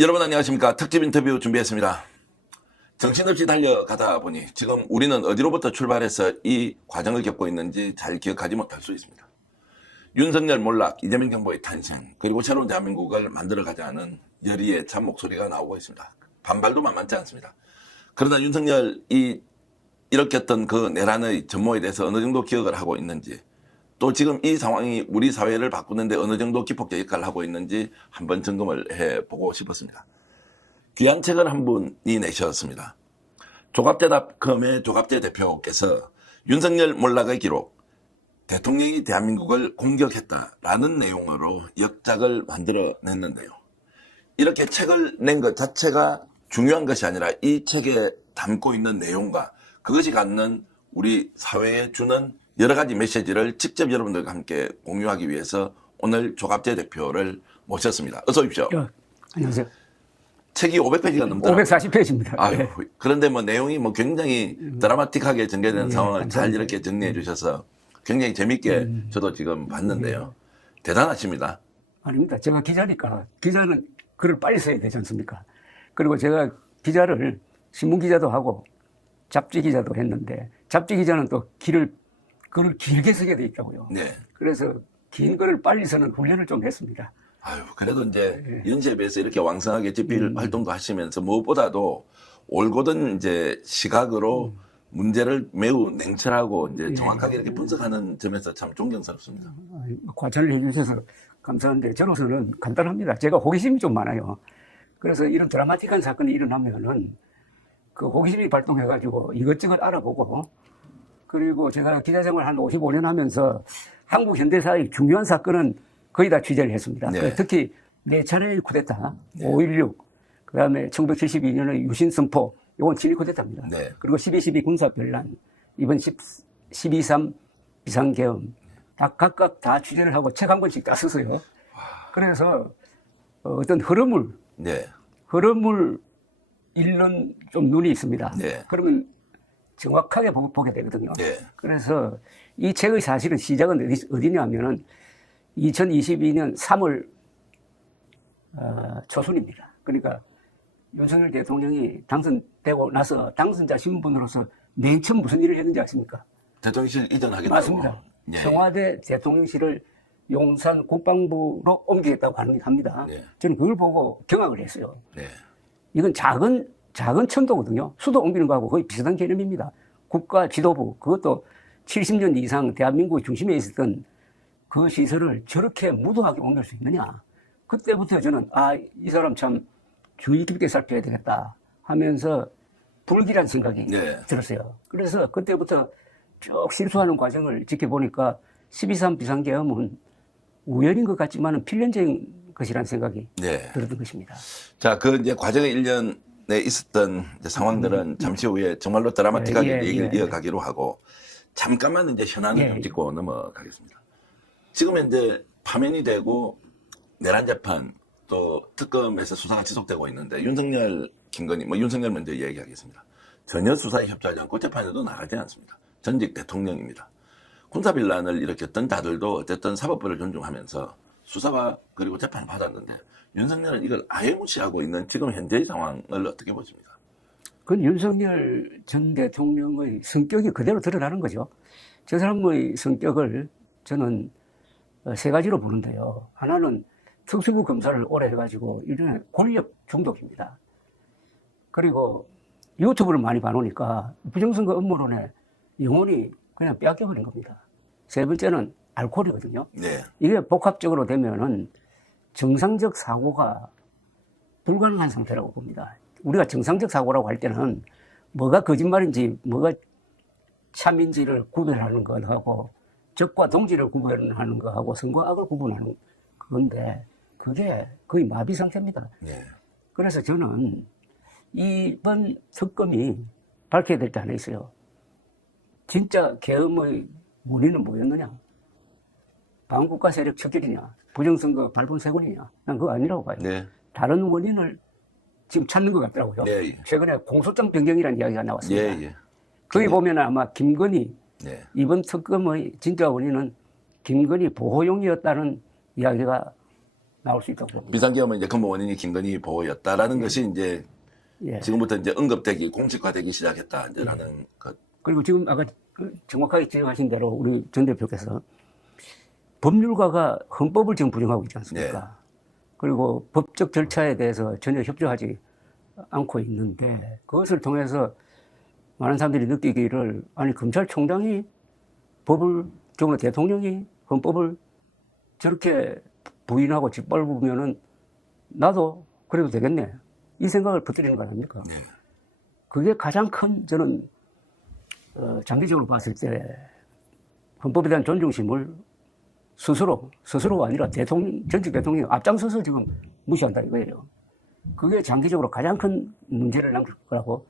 여러분 안녕하십니까. 특집 인터뷰 준비했습니다. 정신없이 달려가다 보니 지금 우리는 어디로부터 출발해서 이 과정을 겪고 있는지 잘 기억하지 못할 수 있습니다. 윤석열 몰락, 이재명 정부의 탄생, 그리고 새로운 대한민국을 만들어가자는 열의의 참 목소리가 나오고 있습니다. 반발도 만만치 않습니다. 그러나 윤석열이 일으켰던 그 내란의 전모에 대해서 어느 정도 기억을 하고 있는지, 또 지금 이 상황이 우리 사회를 바꾸는데 어느 정도 기폭적 역할을 하고 있는지 한번 점검을 해보고 싶었습니다. 귀한 책을 한 분이 내셨습니다. 조갑제닷컴의 조갑제 대표께서 윤석열 몰락의 기록, 대통령이 대한민국을 공격했다라는 내용으로 역작을 만들어냈는데요. 이렇게 책을 낸 것 자체가 중요한 것이 아니라 이 책에 담고 있는 내용과 그것이 갖는 우리 사회에 주는 여러 가지 메시지를 직접 여러분들과 함께 공유하기 위해서 오늘 조갑제 대표를 모셨습니다. 어서 오십시오. 안녕하세요. 책이 500페이지가 넘더라고요. 540페이지입니다. 아유, 네. 그런데 뭐 내용이 뭐 굉장히 드라마틱하게 전개되는 상황을 감사합니다. 잘 이렇게 정리해 주셔서 굉장히 재밌게 저도 지금 봤는데요. 대단하십니다. 아닙니다. 제가 기자니까 기자는 글을 빨리 써야 되지 않습니까? 그리고 제가 기자를 신문 기자도 하고 잡지 기자도 했는데 잡지 기자는 또 글을 길게 쓰게 돼 있다고요. 네. 그래서 긴 글을 빨리 쓰는 훈련을 좀 했습니다. 아유, 그래도 이제 연세에 비해서 이렇게 왕성하게 집필 활동도 하시면서 무엇보다도 올곧은 이제 시각으로 문제를 매우 냉철하고 이제 정확하게 이렇게 분석하는 점에서 참 존경스럽습니다. 과찬을 해주셔서 감사한데 저로서는 간단합니다. 제가 호기심이 좀 많아요. 그래서 이런 드라마틱한 사건이 일어나면은 그 호기심이 발동해가지고 이것저것 알아보고, 그리고 제가 기자생활 한 55년 하면서 한국 현대사의 중요한 사건은 거의 다 취재를 했습니다. 네. 특히 4차례의 쿠데타, 5.16, 그 다음에 1972년의 유신선포, 이건 친일 쿠데타입니다. 네. 그리고 12.12 군사변란, 이번 12.3 비상계엄, 다 각각 다 취재를 하고 책 한 권씩 다 썼어요. 그래서 어떤 흐름을 읽는 좀 눈이 있습니다. 네. 그러면 정확하게 보게 되거든요. 네. 그래서 이 책의 사실은 시작은 어디냐면은 2022년 3월 초순입니다. 그러니까 윤석열 대통령이 당선되고 나서 당선자 신분으로서 맨 처음 무슨 일을 했는지 아십니까? 대통령실 이전하겠다고. 맞습니다. 네. 청와대 대통령실을 용산 국방부로 옮기겠다고 합니다. 네. 저는 그걸 보고 경악을 했어요. 네. 이건 작은 천도거든요. 수도 옮기는 거하고 거의 비슷한 개념입니다. 국가 지도부, 그것도 70년 이상 대한민국 중심에 있었던 그 시설을 저렇게 무도하게 옮길 수 있느냐. 그때부터 저는 이 사람 참 주의 깊게 살펴야 되겠다 하면서 불길한 생각이 들었어요. 그래서 그때부터 쭉 실수하는 과정을 지켜보니까 12.3 비상계엄은 우연인 것 같지만 필연적인 것이라는 생각이 들었던 것입니다. 자, 그 이제 과정의 일련에 있었던 이제 상황들은 잠시 후에 정말로 드라마틱하게 얘기를 이어가기로 하고, 잠깐만 이제 현안을 좀 짚고 넘어가겠습니다. 지금 현재 파면이 되고 내란 재판 또 특검에서 수사가 지속되고 있는데, 윤석열, 김건희, 윤석열 먼저 얘기하겠습니다. 전혀 수사에 협조하지 않고 재판에도 나가지 않습니다. 전직 대통령입니다. 군사빌란을 일으켰던 자들도 어쨌든 사법부를 존중하면서 수사와 그리고 재판을 받았는데, 윤석열은 이걸 아예 무시하고 있는 지금 현재의 상황을 어떻게 보십니까? 그건 윤석열 전 대통령의 성격이 그대로 드러나는 거죠. 저 사람의 성격을 저는 세 가지로 보는데요. 하나는 특수부 검사를 오래 해가지고 일종의 권력 중독입니다. 그리고 유튜브를 많이 봐놓으니까 부정선거 음모론에 영혼이 그냥 빼앗겨버린 겁니다. 세 번째는 알코올이거든요. 네. 이게 복합적으로 되면은 정상적 사고가 불가능한 상태라고 봅니다. 우리가 정상적 사고라고 할 때는 뭐가 거짓말인지 뭐가 참인지를 구별하는 것하고 적과 동지를 구별하는 것하고 선과 악을 구분하는 건데, 그게 거의 마비 상태입니다. 네. 그래서 저는 이번 특검이 밝혀야 될 게 하나 있어요. 진짜 계엄의 원인은 뭐였느냐? 반국가 세력 척결이냐? 부정선거 발본 세곤이냐? 난 그거 아니라고 봐요. 네. 다른 원인을 지금 찾는 것 같더라고요. 네. 최근에 공소장 변경이라는 이야기가 나왔습니다. 예. 거기 보면 아마 김건희, 네. 이번 특검의 진짜 원인은 김건희 보호용이었다는 이야기가 나올 수 있다고 봅니다. 비상계엄은 이제 근본 원인이 김건희 보호였다라는 것이 이제 예. 지금부터 이제 언급되기, 공식화되기 시작했다, 이제라는 것. 그리고 지금 아까 정확하게 지적하신 대로 우리 전 대표께서 법률가가 헌법을 지금 부정하고 있지 않습니까? 네. 그리고 법적 절차에 대해서 전혀 협조하지 않고 있는데 그것을 통해서 많은 사람들이 느끼기를 아니 검찰총장이 법을 적어도 대통령이 헌법을 저렇게 부인하고 짓밟으면은 나도 그래도 되겠네 이 생각을 퍼뜨리는 거 아닙니까? 네. 그게 가장 큰 저는 장기적으로 봤을 때 헌법에 대한 존중심을 스스로가 아니라 전직 대통령이 앞장서서 지금 무시한다 이거예요. 그게 장기적으로 가장 큰 문제를 남길 거라고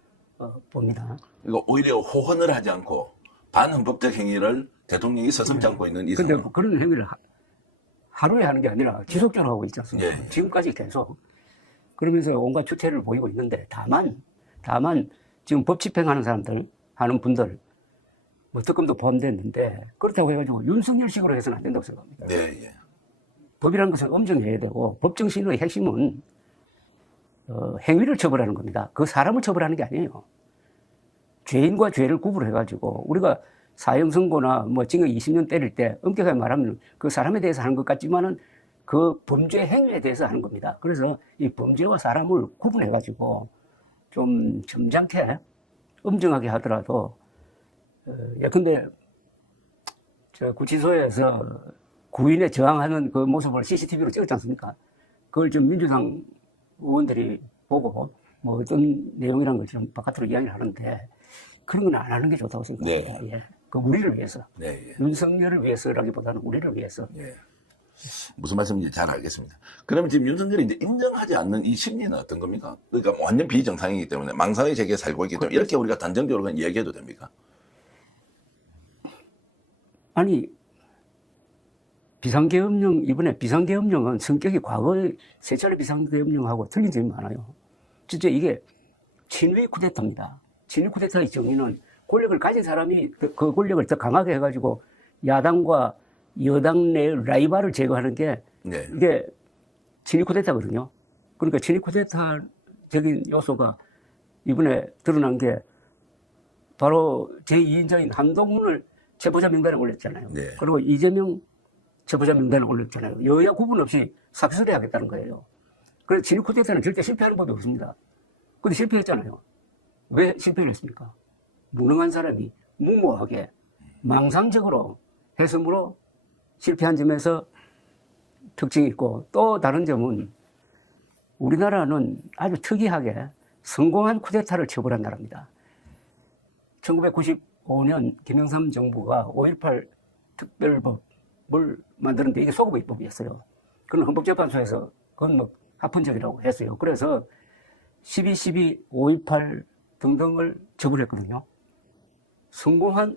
봅니다. 이거 오히려 호언을 하지 않고 반헌법적 행위를 대통령이 서슴지 않고 있는 이 근데 상황. 그런 행위를 하루에 하는 게 아니라 지속적으로 하고 있지 않습니까? 예. 지금까지 계속. 그러면서 온갖 추태를 보이고 있는데 다만 지금 법 집행하는 사람들, 하는 분들, 뭐 특검도 포함됐는데 그렇다고 해가지고 윤석열식으로 해서는 안 된다고 생각합니다. 네, 예. 법이라는 것을 엄정해야 되고 법정신의 핵심은 행위를 처벌하는 겁니다. 그 사람을 처벌하는 게 아니에요. 죄인과 죄를 구분해가지고 우리가 사형 선고나 뭐 징역 20년 때릴 때 엄격하게 말하면 그 사람에 대해서 하는 것 같지만은 그 범죄 행위에 대해서 하는 겁니다. 그래서 이 범죄와 사람을 구분해가지고 좀 점잖게 엄정하게 하더라도 예컨대 저 구치소에서 구인에 저항하는 그 모습을 CCTV로 찍었지 않습니까? 그걸 좀 민주당 의원들이 보고 뭐 어떤 내용이라는 걸 좀 바깥으로 이야기를 하는데 그런 건 안 하는 게 좋다고 생각합니다. 네. 예. 그 우리를 위해서. 네, 예. 윤석열을 위해서라기보다는 우리를 위해서. 예. 무슨 말씀인지 잘 알겠습니다. 그러면 지금 윤석열이 이제 인정하지 않는 이 심리는 어떤 겁니까? 그러니까 완전 비정상이기 때문에 망상의 세계에 살고 있기 때문에 이렇게 우리가 단정적으로 그냥 얘기해도 됩니까? 아니 이번에 비상계엄령은 성격이 과거의 세 차례 비상계엄령하고 틀린 점이 많아요. 진짜 이게 친위 쿠데타입니다. 친위 쿠데타의 정의는 권력을 가진 사람이 그 권력을 더 강하게 해가지고 야당과 여당 내의 라이벌을 제거하는 게 네. 이게 친위 쿠데타거든요. 그러니까 친위 쿠데타적인 요소가 이번에 드러난 게 바로 제2인자인 한동훈을 체포자 명단에 올렸잖아요. 네. 그리고 이재명 체포자 명단에 올렸잖아요. 여야 구분 없이 삭스를 하겠다는 거예요. 그래서 친위 쿠데타는 절대 실패하는 법이 없습니다. 근데 실패했잖아요. 왜 실패를 했습니까? 무능한 사람이 무모하게 망상적으로 했으므로 실패한 점에서 특징이 있고 또 다른 점은 우리나라는 아주 특이하게 성공한 쿠데타를 처벌한 나라입니다. 1995년 김영삼 정부가 5.18 특별법을 만드는데 이게 소급의 입법이었어요. 그건 헌법재판소에서 그건 뭐 합헌적이라고 했어요. 그래서 12.12, 5.18 등등을 처벌했거든요. 성공한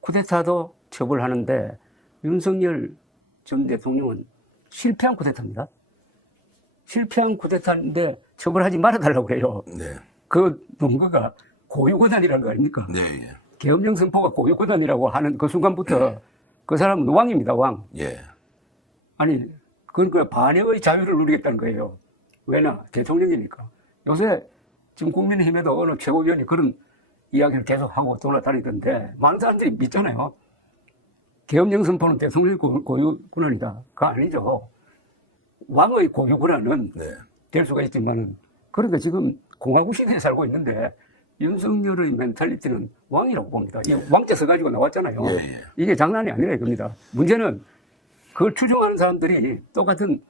쿠데타도 처벌하는데 윤석열 전 대통령은 실패한 쿠데타입니다. 실패한 쿠데타인데 처벌하지 말아달라고 해요. 네. 그 논거가 고유고단이라는 거 아닙니까? 네, 예. 계엄령 선포가 고유고단이라고 하는 그 순간부터 그 사람은 왕입니다, 왕. 예. 아니, 그러니까 반역의 자유를 누리겠다는 거예요. 왜냐? 대통령이니까. 요새 지금 국민의힘에도 어느 최고위원이 그런 이야기를 계속하고 돌아다니던데 많은 사람들이 믿잖아요. 계엄령 선포는 대통령의 고유 권한이다. 그거 아니죠. 왕의 고유 권한은 네. 될 수가 있지만 그러니까 지금 공화국 시대에 살고 있는데 윤석열의 멘탈리티는 왕이라고 봅니다. 이 왕자 써가지고 나왔잖아요. 예, 예. 이게 장난이 아니라 이겁니다. 문제는 그걸 추종하는 사람들이 똑같은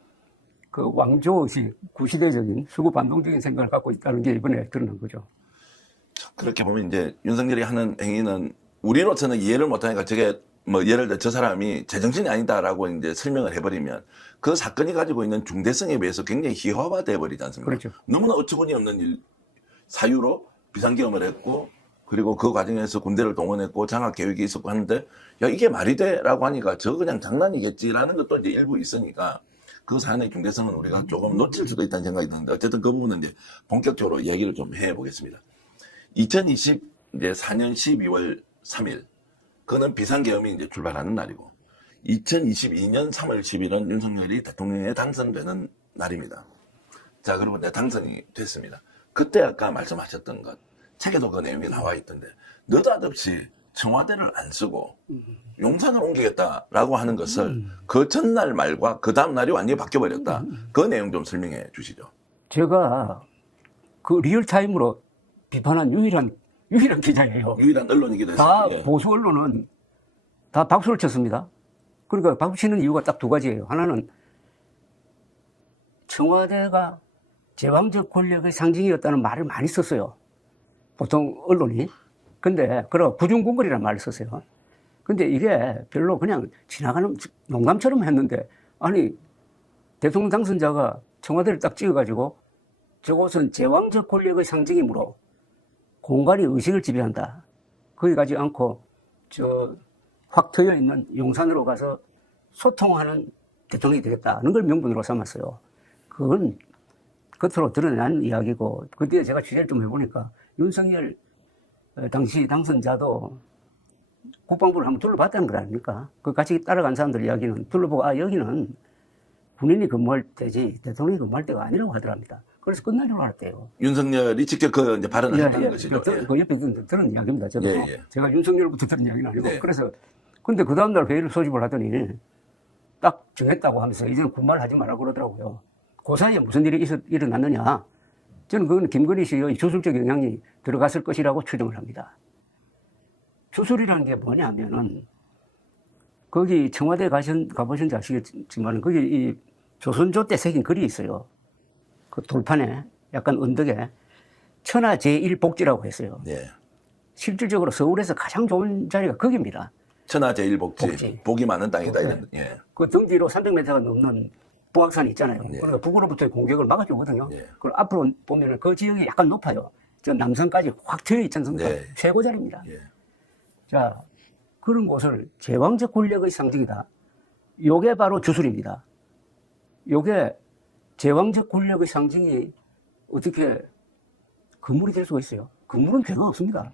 그 왕조식 구시대적인 수구 반동적인 생각을 갖고 있다는 게 이번에 드러난 거죠. 그렇게 보면 이제 윤석열이 하는 행위는 우리로서는 이해를 못하니까 저게 뭐 예를 들어 저 사람이 제정신이 아니다라고 이제 설명을 해버리면 그 사건이 가지고 있는 중대성에 비해서 굉장히 희화화돼 버리지 않습니까? 그렇죠. 너무나 어처구니 없는 사유로 비상계엄을 했고 그리고 그 과정에서 군대를 동원했고 장악 계획이 있었고 하는데 야 이게 말이 돼라고 하니까 저 그냥 장난이겠지라는 것도 이제 일부 있으니까 그 사안의 중대성은 우리가 조금 놓칠 수도 있다는 생각이 드는데 어쨌든 그 부분은 이제 본격적으로 얘기를 좀 해보겠습니다. 2024년 12월 3일 그는 비상계엄이 이제 출발하는 날이고 2022년 3월 10일은 윤석열이 대통령에 당선되는 날입니다. 자, 그러면 이제 당선이 됐습니다. 그때 아까 말씀하셨던 것, 책에도 그 내용이 나와 있던데, 느닷없이 청와대를 안 쓰고 용산을 옮기겠다라고 하는 것을 그 전날 말과 그 다음 날이 완전히 바뀌어버렸다. 그 내용 좀 설명해 주시죠. 제가 그 리얼타임으로 비판한 유일한 기자예요. 유일한 언론이기도 다 했습니다. 예. 보수 언론은 다 박수를 쳤습니다. 그러니까 박수 치는 이유가 딱 두 가지예요. 하나는 청와대가 제왕적 권력의 상징이었다는 말을 많이 썼어요. 보통 언론이. 근데, 그리고 부중궁궐이라는 말을 썼어요. 근데 이게 별로 그냥 지나가는 농담처럼 했는데, 아니, 대통령 당선자가 청와대를 딱 찍어가지고 저곳은 제왕적 권력의 상징이므로 공간이 의식을 지배한다. 거기 가지 않고 확 트여 있는 용산으로 가서 소통하는 대통령이 되겠다는 걸 명분으로 삼았어요. 그건 겉으로 드러난 이야기고, 그때 제가 취재를 좀 해보니까 윤석열 당시 당선자도 국방부를 한번 둘러봤다는 거 아닙니까? 그 같이 따라간 사람들 이야기는 둘러보고, 아, 여기는 군인이 근무할 때지 대통령이 근무할 때가 아니라고 하더랍니다. 그래서 끝날 줄 알았대요. 윤석열이 직접 그 이제 발언을 했다는 것이죠. 그 옆에 들은 이야기입니다. 저도. 예, 예. 제가 윤석열부터 들은 이야기는 아니고. 네. 그래서, 근데 그 다음날 회의를 소집을 하더니 딱 정했다고 하면서 이제는 군말 하지 말라고 그러더라고요. 그 사이에 무슨 일이 일어났느냐. 저는 그건 김건희 씨의 주술적 영향이 들어갔을 것이라고 추정을 합니다. 주술이라는 게 뭐냐면은, 거기 청와대 가보신지 아시겠지만, 거기 이 조선조 때 새긴 글이 있어요. 그 돌판에, 약간 언덕에, 천하 제1복지라고 했어요. 네. 실질적으로 서울에서 가장 좋은 자리가 거기입니다. 천하제일복지, 복지. 복이 많은 땅이다. 네. 이런, 예. 그 등 뒤로 300m가 넘는 부악산이 있잖아요. 네. 그러니까 북으로부터의 공격을 막아주거든요. 네. 그리고 앞으로 보면은 그 지역이 약간 높아요. 저 남산까지 확 트여 있지 않습니까? 네. 최고 자리입니다. 예. 자, 그런 곳을 제왕적 권력의 상징이다. 요게 바로 주술입니다. 요게 제왕적 권력의 상징이 어떻게 건물이 될 수가 있어요? 건물은 별로 없습니다.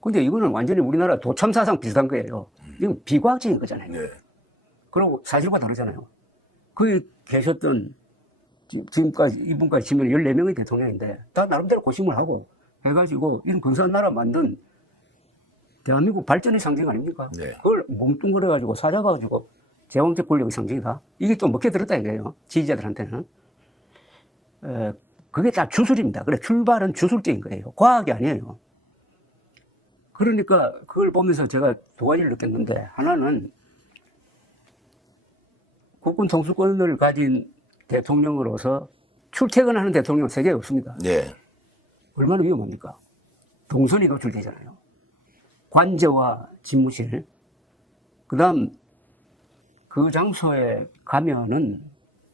근데 이거는 완전히 우리나라 도참사상 비슷한 거예요. 이건 비과학적인 거잖아요. 네. 그리고 사실과 다르잖아요. 거기 계셨던 지금까지 이분까지 치면 14명의 대통령인데 다 나름대로 고심을 하고 해가지고 이런 근사한 나라 만든 대한민국 발전의 상징 아닙니까? 네. 그걸 뭉뚱그려가지고 사자가지고 제왕적 권력의 상징이다. 이게 또 먹혀 들었다 이거예요. 지지자들한테는. 그게 다 주술입니다. 그래, 출발은 주술적인 거예요. 과학이 아니에요. 그러니까 그걸 보면서 제가 두 가지를 느꼈는데, 하나는 국군 통수권을 가진 대통령으로서 출퇴근하는 대통령은 세계에 없습니다. 네. 얼마나 위험합니까? 동선이 노출되잖아요. 관저와 집무실. 그 다음, 그 장소에 가면은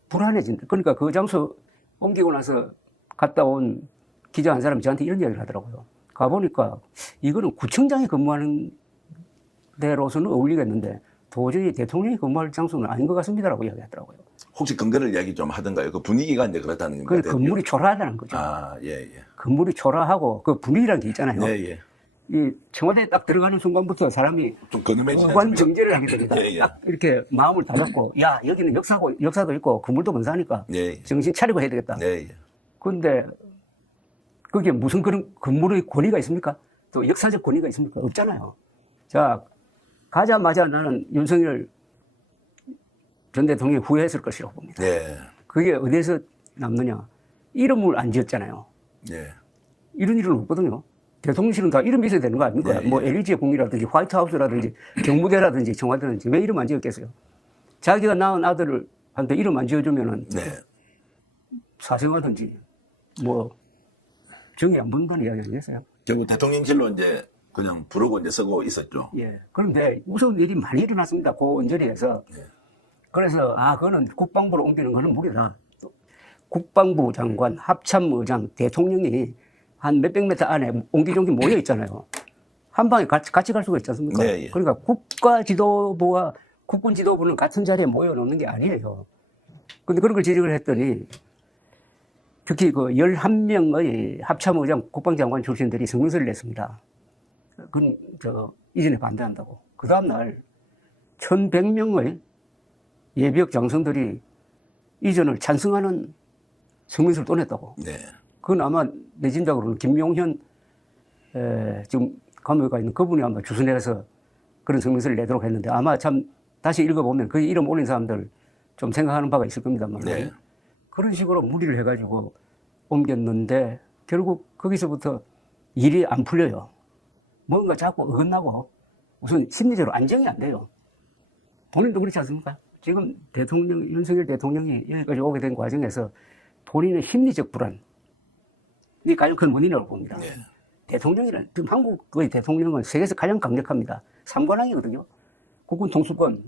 불안해진다. 그러니까 그 장소 옮기고 나서 갔다 온 기자 한 사람이 저한테 이런 이야기를 하더라고요. 가보니까 이거는 구청장이 근무하는 데로서는 어울리겠는데 도저히 대통령이 근무할 장소는 아닌 것 같습니다라고 이야기하더라고요. 혹시 근거를 이야기 좀 하던가요? 그 분위기가 이제 그렇다는 그 겁니다. 건물이 초라하다는 거죠. 아, 예, 예. 건물이 초라하고 그 분위기라는 게 있잖아요. 네, 예. 이 청와대에 딱 들어가는 순간부터 사람이 좀 근음해지지 무관 않습니까? 정제를 하게 됩니다. 예, 예. 딱 이렇게 마음을 다잡고, 야, 여기는 역사도 있고 건물도 근사하니까 예, 예. 정신 차리고 해야 되겠다. 네, 예. 그런데 그게 무슨 그런 건물의 권위가 있습니까? 또 역사적 권위가 있습니까? 없잖아요. 자, 가자마자 나는 윤석열 전 대통령이 후회했을 것이라고 봅니다. 네. 그게 어디에서 남느냐? 이름을 안 지었잖아요. 네. 이런 일은 없거든요. 대통령실은 다 이름이 있어야 되는 거 아닙니까? 네, 뭐 예. LG의 궁이라든지 화이트하우스라든지 경무대라든지 청와대라든지 왜 이름 안 지었겠어요? 자기가 낳은 아들을 한테 이름 안 지어주면은 네. 사생하든지 뭐 정이 안 붙는다는 이야기 아니겠어요? 결국 대통령실로 이제 그냥 부르고 이제 쓰고 있었죠. 예. 그런데 무서운 일이 많이 일어났습니다. 그 언저리에서. 예. 그래서 그거는 국방부로 옮기는 거는 무리다. 국방부 장관, 합참의장, 대통령이 한 몇백 미터 안에 옹기종기 모여 있잖아요. 한 방에 같이 갈 수가 있지 않습니까? 네, 예. 그러니까 국가 지도부와 국군 지도부는 같은 자리에 모여 놓는 게 아니에요. 근데 그런 걸 지적을 했더니 특히 그 11명의 합참의장 국방장관 출신들이 성명서를 냈습니다. 그건 이전에 반대한다고. 그 다음날 1100명의 예비역 장성들이 이전을 찬성하는 성명서를 또 냈다고. 네. 그건 아마 내 짐작으로는 김용현 지금 감옥에 가 있는 그분이 아마 주선해서 그런 성명서를 내도록 했는데 아마 참 다시 읽어보면 그 이름 올린 사람들 좀 생각하는 바가 있을 겁니다만 네. 그런 식으로 무리를 해가지고 옮겼는데 결국 거기서부터 일이 안 풀려요. 뭔가 자꾸 어긋나고 우선 심리적으로 안정이 안 돼요. 본인도 그렇지 않습니까? 지금 윤석열 대통령이 여기까지 오게 된 과정에서 본인의 심리적 불안, 이 가장 큰 원인이라고 봅니다. 네. 대통령이란, 지금 한국의 대통령은 세계에서 가장 강력합니다. 삼관왕이거든요. 국군 통수권,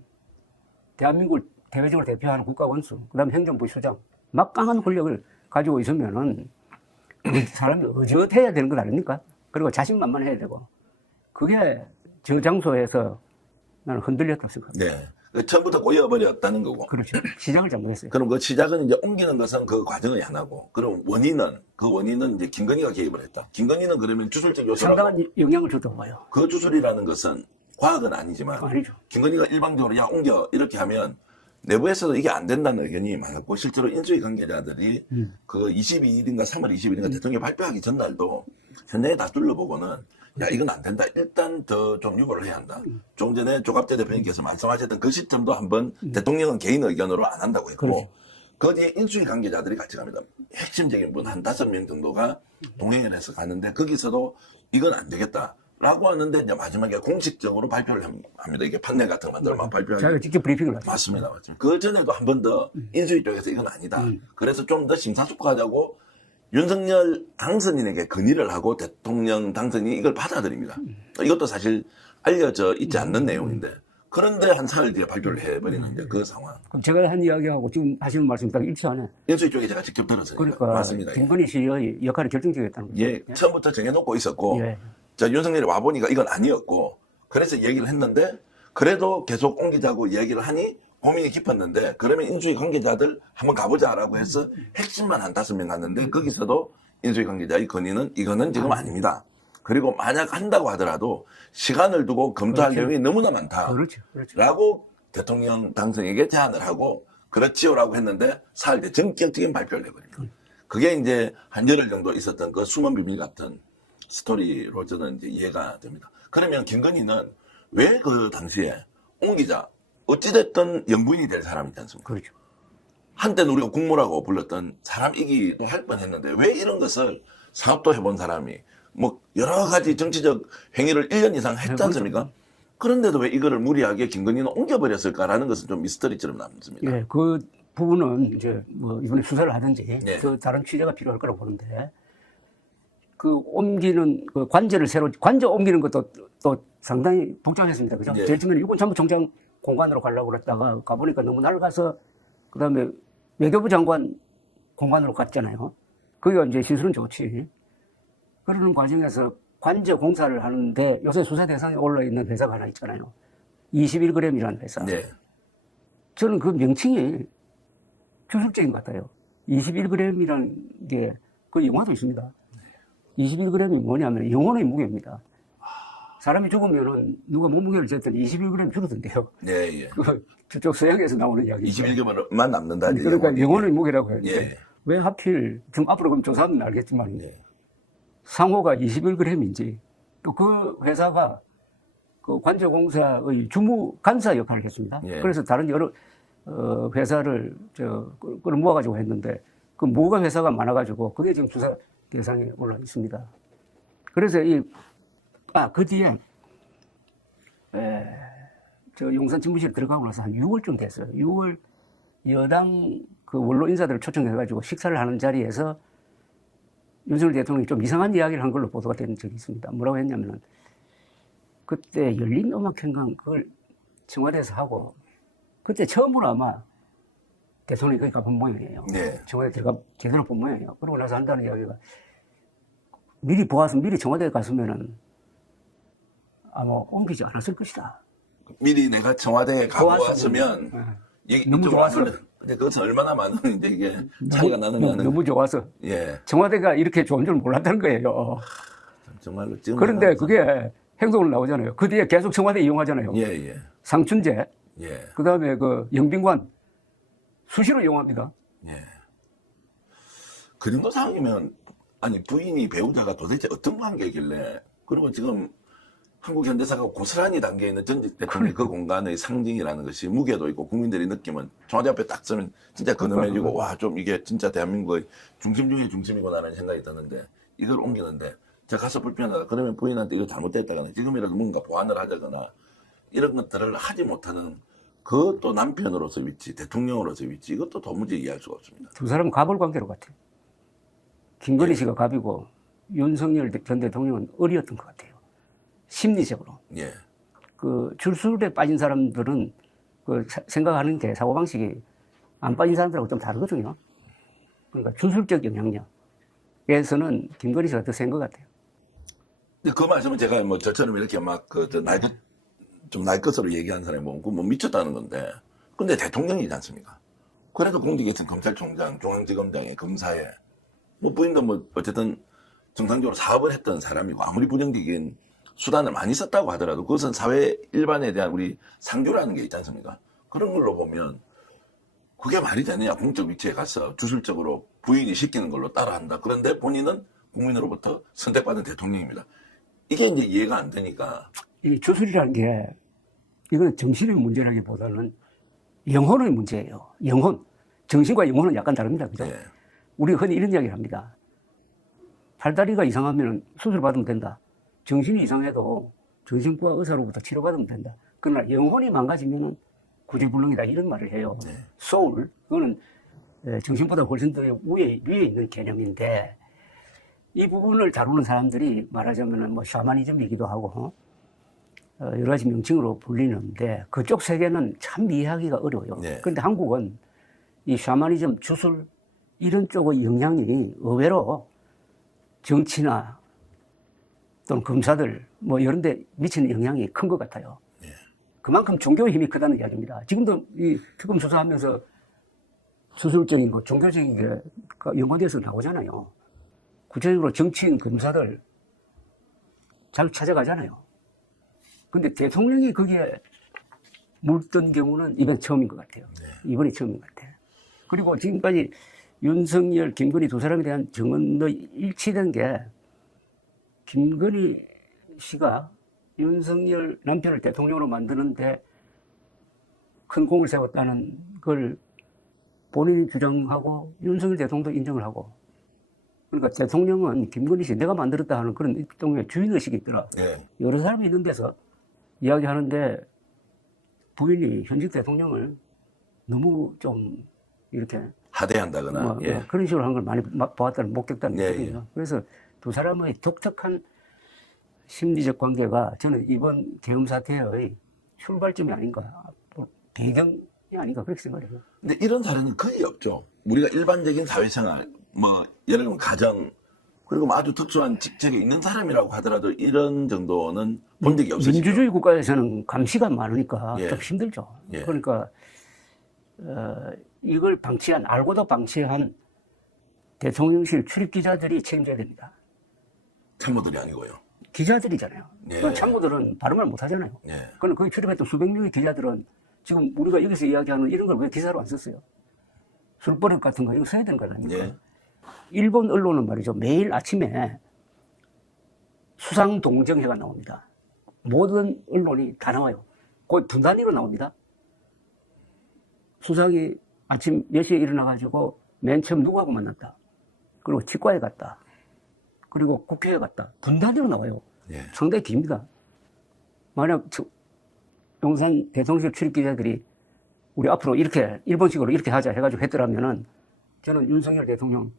대한민국을 대외적으로 대표하는 국가원수, 그 다음에 행정부수장, 막강한 권력을 가지고 있으면은 그 사람이 의젓해야 되는 것 아닙니까? 그리고 자신만만해야 되고. 그게 저 장소에서 나는 흔들렸다고 생각합니다. 네. 그 처음부터 꼬여버렸다는 거고. 그렇죠. 시장을 잘못했어요. 그럼 그 시작은 이제 옮기는 것은 그 과정의 하나고. 그럼 원인은 이제 김건희가 개입을 했다. 김건희는 그러면 주술적 요소라고. 상당한 영향을 줬다고 봐요. 그 주술이라는 것은 과학은 아니지만. 아니죠. 김건희가 일방적으로 야 옮겨 이렇게 하면 내부에서도 이게 안 된다는 의견이 많았고 실제로 인수위 관계자들이 그 22일인가 3월 20일인가 대통령이 발표하기 전날도 현장에 다 둘러보고는 야 이건 안 된다. 일단 더 좀 유보를 해야 한다. 좀 전에 조갑대 대표님께서 말씀하셨던 그 시점도 한번 대통령은 개인 의견으로 안 한다고 했고 그렇죠. 그 뒤에 인수위 관계자들이 같이 갑니다. 핵심적인 분 한 5명 정도가 동행을 해서 가는데 거기서도 이건 안 되겠다. 라고 하는데 이제 마지막에 공식적으로 발표를 합니다. 이게 판넬 같은 거 만들어 막 발표하고. 제가 직접 브리핑을 하죠. 맞습니다. 그 전에도 한 번 더 인수위 쪽에서 이건 아니다. 그래서 좀 더 심사숙고하자고 윤석열 당선인에게 건의를 하고 대통령 당선인이 이걸 받아들입니다. 이것도 사실 알려져 있지 않는 내용인데 그런데 한 사흘 뒤에 발표를 해버리는 이제 그 상황. 그럼 제가 한 이야기하고 지금 하시는 말씀이 딱 일치하네. 인수위 쪽에 제가 직접 들었어요. 그러니까 맞습니다. 김건희 씨의 역할이 결정적이었다는 거죠. 예, 처음부터 정해놓고 있었고 예. 자 윤석열이 와보니까 이건 아니었고 그래서 얘기를 했는데 그래도 계속 옮기자고 얘기를 하니 고민이 깊었는데 그러면 인수위 관계자들 한번 가보자라고 해서 핵심만 한 5명 갔는데 거기서도 인수위 관계자의 건의는 이거는 지금 아닙니다. 그리고 만약 한다고 하더라도 시간을 두고 검토할 그렇죠. 내용이 너무나 많다. 그렇죠. 그렇죠. 라고 대통령 당선에게 제안을 하고 그렇지요라고 했는데 사흘 뒤에 전격적인 발표를 해버립니다. 그게 이제 한 열흘 정도 있었던 그 숨은 비밀 같은 스토리로 저는 이제 이해가 됩니다. 그러면 김건희는 왜 그 당시에 옮기자 어찌됐든 영부인이 될 사람이지 않습니까? 그렇죠. 한때는 우리가 국모라고 불렀던 사람이기도 할 뻔했는데 왜 이런 것을 사업도 해본 사람이 뭐 여러 가지 정치적 행위를 1년 이상 했지 않습니까? 그런데도 왜 이거를 무리하게 김건희는 옮겨버렸을까라는 것은 좀 미스터리처럼 남습니다. 예, 그 부분은 이제 뭐 이번에 수사를 하든지 네. 그 다른 취재가 필요할 거라고 보는데 그 옮기는 그 관저 옮기는 것도 또 상당히 복잡했습니다. 그죠? 네. 제일 처음에는 육군 참모총장 공간으로 가려고 그랬다가 가보니까 너무 낡아서 그다음에 외교부 장관 공간으로 갔잖아요. 거기가 이제 시설은 좋지. 그러는 과정에서 관저 공사를 하는데 요새 수사 대상에 올라있는 회사가 하나 있잖아요. 21g이라는 회사. 네. 저는 그 명칭이 주술적인 것 같아요. 21g이라는 게 그 영화도 있습니다. 21g이 뭐냐면 영혼의 무게입니다. 사람이 죽으면은 누가 몸무게를 쟀더니 21g 줄어든대요. 네, 예. 그 저쪽 서양에서 나오는 이야기죠. 21개만 남는다. 이제 그러니까 영혼이. 영혼의 무게라고 해요. 예. 왜 하필 좀 앞으로 그럼 조사하면 알겠지만 네. 상호가 21g인지 또 그 회사가 그 관저공사의 주무 간사 역할을 했습니다. 예. 그래서 다른 여러 회사를 그걸 모아가지고 했는데 그 모가 회사가 많아가지고 그게 지금 수사 대상에 올라 있습니다. 그래서 그 뒤에 저 용산 집무실 들어가고 나서 한 6월쯤 됐어요. 6월 여당 그 원로 인사들을 초청해가지고 식사를 하는 자리에서 윤석열 대통령이 좀 이상한 이야기를 한 걸로 보도가 된 적이 있습니다. 뭐라고 했냐면은 그때 열린음악회관 그걸 청와대에서 하고 그때 처음으로 아마 대통령이 거기 가본 모양이에요. 네. 청와대 들어가 제대로 본 모양이에요. 그러고 나서 한다는 이야기가 미리 보아서 미리 청와대에 갔으면은 아마 옮기지 않았을 것이다. 미리 내가 청와대에 가고 왔으면 너무 좋아서. 근데 그것은 얼마나 많은 이제 이게 차이가 나는가는 너무 좋아서 예. 청와대가 이렇게 좋은 줄 몰랐다는 거예요. 정말로 지금 그런데 그게 행동으로 나오잖아요. 그 뒤에 계속 청와대 이용하잖아요. 예. 상춘재 예. 그 다음에 그 영빈관 수시로 이용합니다. 예. 그 정도 상황이면 아니 부인이 배우자가 도대체 어떤 관계이길래 그리고 지금 한국 현대사가 고스란히 담겨 있는 전직 대통령 그 공간의 상징이라는 것이 무게도 있고 국민들이 느끼면 청와대 앞에 딱 서면 진짜 근엄해지고 와 좀 이게 진짜 대한민국의 중심 중의 중심이구나라는 생각이 드는데 이걸 옮기는데 제가 가서 불편하다 그러면 부인한테 이거 잘못됐다거나 지금이라도 뭔가 보완을 하자거나 이런 것들을 하지 못하는 그 또 남편으로서의 위치, 대통령으로서의 위치 이것도 도무지 이해할 수가 없습니다. 두 사람은 갑을 관계로 같아요. 김건희 씨가 갑이고 윤석열 전 대통령은 을이었던 것 같아요. 심리적으로. 예. 그 줄술에 빠진 사람들은 그 생각하는 게 사고방식이 안 빠진 사람들하고 좀 다르거든요. 그러니까 주술적 영향력에서는 김건희 씨가 더 센 것 같아요. 근데 그 말씀은 제가 뭐 저처럼 이렇게 막 좀 날 것으로 얘기하는 사람이 뭐 미쳤다는 건데. 근데 대통령이지 않습니까? 그래도 공직에서는 검찰총장, 중앙지검장에, 검사에, 뭐 부인도 뭐 어쨌든 정상적으로 사업을 했던 사람이고 아무리 부정적인 수단을 많이 썼다고 하더라도 그것은 사회 일반에 대한 우리 상규라는 게 있지 않습니까? 그런 걸로 보면 그게 말이 되느냐. 공적 위치에 가서 주술적으로 부인이 시키는 걸로 따라한다. 그런데 본인은 국민으로부터 선택받은 대통령입니다. 이게 이제 이해가 안 되니까. 이 주술이라는 게 이건 정신의 문제라기보다는 영혼의 문제예요. 영혼. 정신과 영혼은 약간 다릅니다. 그죠? 예. 우리가 흔히 이런 이야기를 합니다. 팔다리가 이상하면 수술받으면 된다. 정신이 이상해도 정신과 의사로부터 치료받으면 된다. 그러나 영혼이 망가지면 구제불능이다. 이런 말을 해요. 네. 소울. 그거는 정신보다 훨씬 더 위에 있는 개념인데 이 부분을 다루는 사람들이 말하자면 뭐 샤머니즘이기도 하고 여러 가지 명칭으로 불리는데 그쪽 세계는 참 이해하기가 어려워요. 네. 그런데 한국은 이 샤머니즘, 주술 이런 쪽의 영향이 의외로 정치나 또는 검사들 뭐 이런 데 미치는 영향이 큰 것 같아요. 네. 그만큼 종교의 힘이 크다는 이야기입니다. 지금도 이 특검 수사하면서 주술적인 거, 종교적인 게 연관돼서 나오잖아요. 구체적으로 정치인, 검사들 잘 찾아가잖아요. 근데 대통령이 거기에 물든 경우는 이번 처음인 것 같아요. 네. 이번이 처음인 것 같아요. 그리고 지금까지 윤석열, 김건희 두 사람에 대한 증언도 일치된 게 김건희 씨가 윤석열 남편을 대통령으로 만드는데 큰 공을 세웠다는 걸 본인이 주장하고 윤석열 대통령도 인정을 하고 그러니까 대통령은 김건희 씨 내가 만들었다 하는 그런 일종의 주인의식이 있더라. 예. 여러 사람이 있는 데서 이야기하는데 부인이 현직 대통령을 너무 좀 이렇게 하대한다거나. 뭐, 예. 그런 식으로 한 걸 많이 보았다는 목격다는 예, 거거든요. 예. 그래서 두 사람의 독특한 심리적 관계가 저는 이번 계엄 사태의 출발점이 아닌가, 배경이 아닌가 그렇게 생각해요. 근데 이런 사례는 거의 없죠. 우리가 일반적인 사회생활, 뭐 예를 들면 가정, 그리고 뭐 아주 특수한 직책에 있는 사람이라고 하더라도 이런 정도는 본 적이 없으시죠. 민주주의 국가에서는 감시가 많으니까 예. 좀 힘들죠. 예. 그러니까 이걸 알고도 방치한 대통령실 출입 기자들이 책임져야 됩니다. 참모들이 아니고요. 기자들이잖아요. 예. 그 참모들은 발음을 못 하잖아요. 예. 그럼 거기 출입했던 수백 명의 기자들은 지금 우리가 여기서 이야기하는 이런 걸 왜 기사로 안 썼어요? 술버릇 같은 거 이거 써야 되는 거 아닙니까? 예. 일본 언론은 말이죠. 매일 아침에 수상동정회가 나옵니다. 모든 언론이 다 나와요. 거의 분단위로 나옵니다. 수상이 아침 몇 시에 일어나가지고 맨 처음 누구하고 만났다. 그리고 치과에 갔다. 그리고 국회에 갔다. 분단위로 나와요. 예. 상당히 깁니다. 만약 용산 대통령실 출입 기자들이 우리 앞으로 이렇게 일본식으로 이렇게 하자 해가지고 했더라면은 저는 윤석열 대통령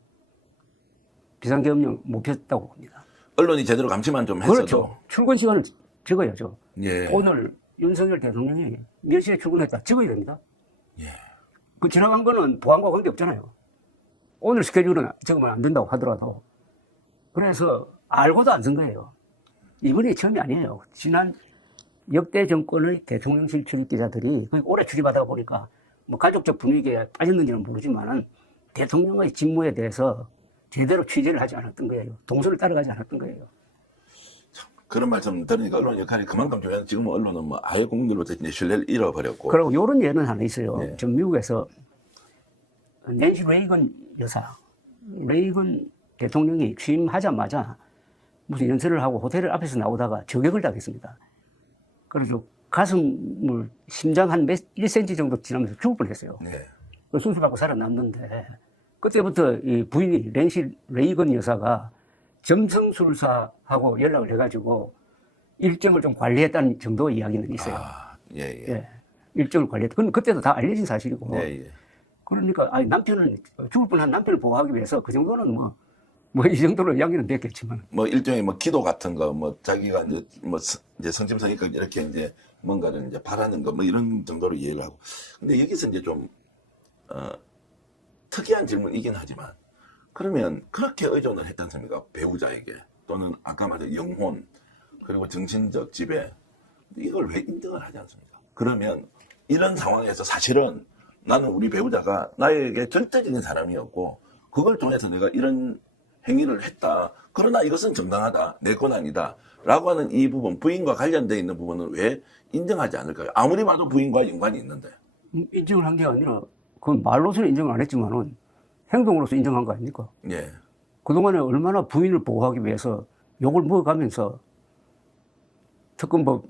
비상계엄령 못 폈다고 봅니다. 언론이 제대로 감시만 좀 했어도. 그렇죠. 출근 시간을 적어야죠. 예. 오늘 윤석열 대통령이 몇 시에 출근했다 적어야 됩니다. 예. 그 지나간 거는 보안과 관계 없잖아요. 오늘 스케줄은 적으면 안 된다고 하더라도. 그래서 알고도 안 쓴 거예요. 이번이 처음이 아니에요. 지난 역대 정권의 대통령실 출입 기자들이 오래 출입하다 보니까 뭐 가족적 분위기에 빠졌는지는 모르지만은 대통령의 직무에 대해서 제대로 취재를 하지 않았던 거예요. 동선을 따라가지 않았던 거예요. 그런 말씀 들으니까 언론 역할이 그만큼 중요한 지금 언론은 뭐 아예 국민들로부터 이제 신뢰를 잃어버렸고. 그리고 이런 예는 하나 있어요. 네. 전 미국에서 낸시 레이건 여사, 레이건 대통령이 취임하자마자 무슨 연설을 하고 호텔 앞에서 나오다가 저격을 당했습니다. 그래서 가슴을 심장 한 1cm 정도 지나면서 죽을 뻔했어요. 네. 수술받고 살아남는데 그때부터 이 부인이 낸시 레이건 여사가 점성술사하고 연락을 해가지고 일정을 좀 관리했다는 정도의 이야기는 있어요. 아, 예, 예. 예. 일정을 관리했다. 그건 그때도 다 알려진 사실이고. 예, 예. 그러니까 아니 남편을 죽을 뻔한 남편을 보호하기 위해서 그 정도는 뭐 이 정도로 이야기는 됐겠지만 뭐 일종의 뭐 기도 같은 거, 뭐 자기가 이제 뭐 이제 성심성의껏 이렇게 이제 뭔가를 이제 바라는 거, 뭐 이런 정도로 이해를 하고. 근데 여기서 이제 좀 특이한 질문이긴 하지만 그러면 그렇게 의존을 했지 않습니까? 배우자에게 또는 아까 말한 영혼 그리고 정신적 지배 이걸 왜 인정을 하지 않습니까? 그러면 이런 상황에서 사실은 나는 우리 배우자가 나에게 절대적인 사람이었고 그걸 통해서 내가 이런 행위를 했다. 그러나 이것은 정당하다. 내 권한이다. 라고 하는 이 부분, 부인과 관련되어 있는 부분은 왜 인정하지 않을까요? 아무리 봐도 부인과 연관이 있는데. 인정을 한 게 아니라 그건 말로서는 인정을 안 했지만은 행동으로서 인정한 거 아닙니까? 예. 그동안에 얼마나 부인을 보호하기 위해서 욕을 먹어가면서 특검법,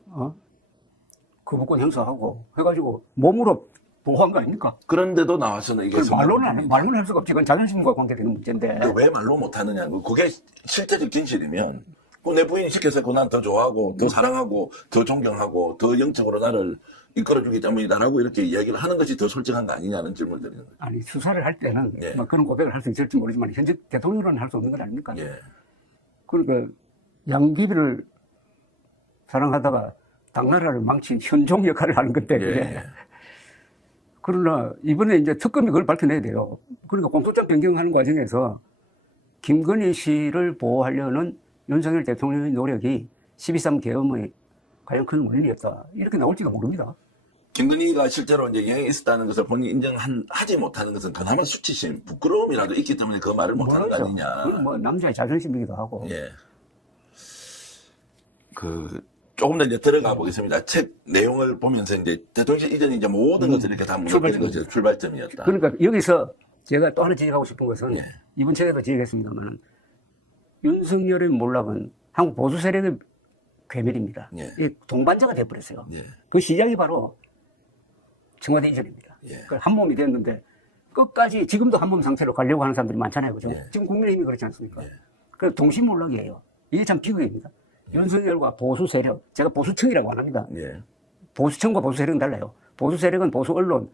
거부권 행사하고 해가지고 몸으로 보호한 거 아닙니까? 그런데도 나와서는 이게 말로는 할 수가 없지. 그건 자존심과 관계되는 문제인데. 근데 왜 말로 못하느냐. 그게 실제적 진실이면 내 부인이 시켜서 난 더 좋아하고 더 사랑하고 더 존경하고 더 영적으로 나를 이끌어주기 때문이다라고 이렇게 이야기를 하는 것이 더 솔직한 거 아니냐는 질문을 드리는 거예요. 아니 수사를 할 때는 예. 뭐 그런 고백을 할 수 있을지 모르지만 현재 대통령으로는 할 수 없는 건 아닙니까? 예. 그러니까 양귀비를 사랑하다가 당나라를 망친 현종 역할을 하는 건데 예. 그러나 이번에 이제 특검이 그걸 밝혀내야 돼요. 그러니까 공소장 변경하는 과정에서 김건희 씨를 보호하려는 윤석열 대통령의 노력이 12.3 계엄의 과연 큰 원인이었다. 이렇게 나올지도 모릅니다. 김건희가 실제로 이제 영향이 있었다는 것을 본인이 인정하지 못하는 것은 그나마 수치심, 부끄러움이라도 있기 때문에 그 말을 못하는 거 아니냐. 그건 뭐 남자의 자존심이기도 하고. 예. 조금 더 이제 들어가 보겠습니다. 책 내용을 보면서 이제 대통령 이전에 이제 모든 것을 이렇게 다 무너뜨린 것이 출발점이었다. 그러니까 여기서 제가 또 하나 지적하고 싶은 것은 예. 이번 책에도 지적했습니다만 윤석열의 몰락은 한국 보수 세력의 괴멸입니다. 예. 이 동반자가 돼버렸어요. 예. 그 시작이 바로 청와대 이전입니다. 예. 한 몸이 됐는데 끝까지 지금도 한 몸 상태로 가려고 하는 사람들이 많잖아요. 그죠? 예. 지금 국민의힘이 그렇지 않습니까? 예. 그 동시몰락이에요. 이게 참 비극입니다. 윤석열과 보수 세력, 제가 보수층이라고 안 합니다. 예. 보수층과 보수 세력은 달라요. 보수 세력은 보수 언론,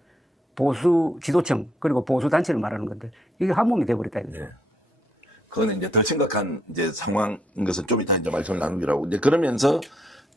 보수 지도층, 그리고 보수 단체를 말하는 건데 이게 한 몸이 돼버렸다 이거죠. 예. 그거는 이제 더 심각한 이제 상황인 것은 좀 이따 이제 말씀을 나누기로 하고 이제 그러면서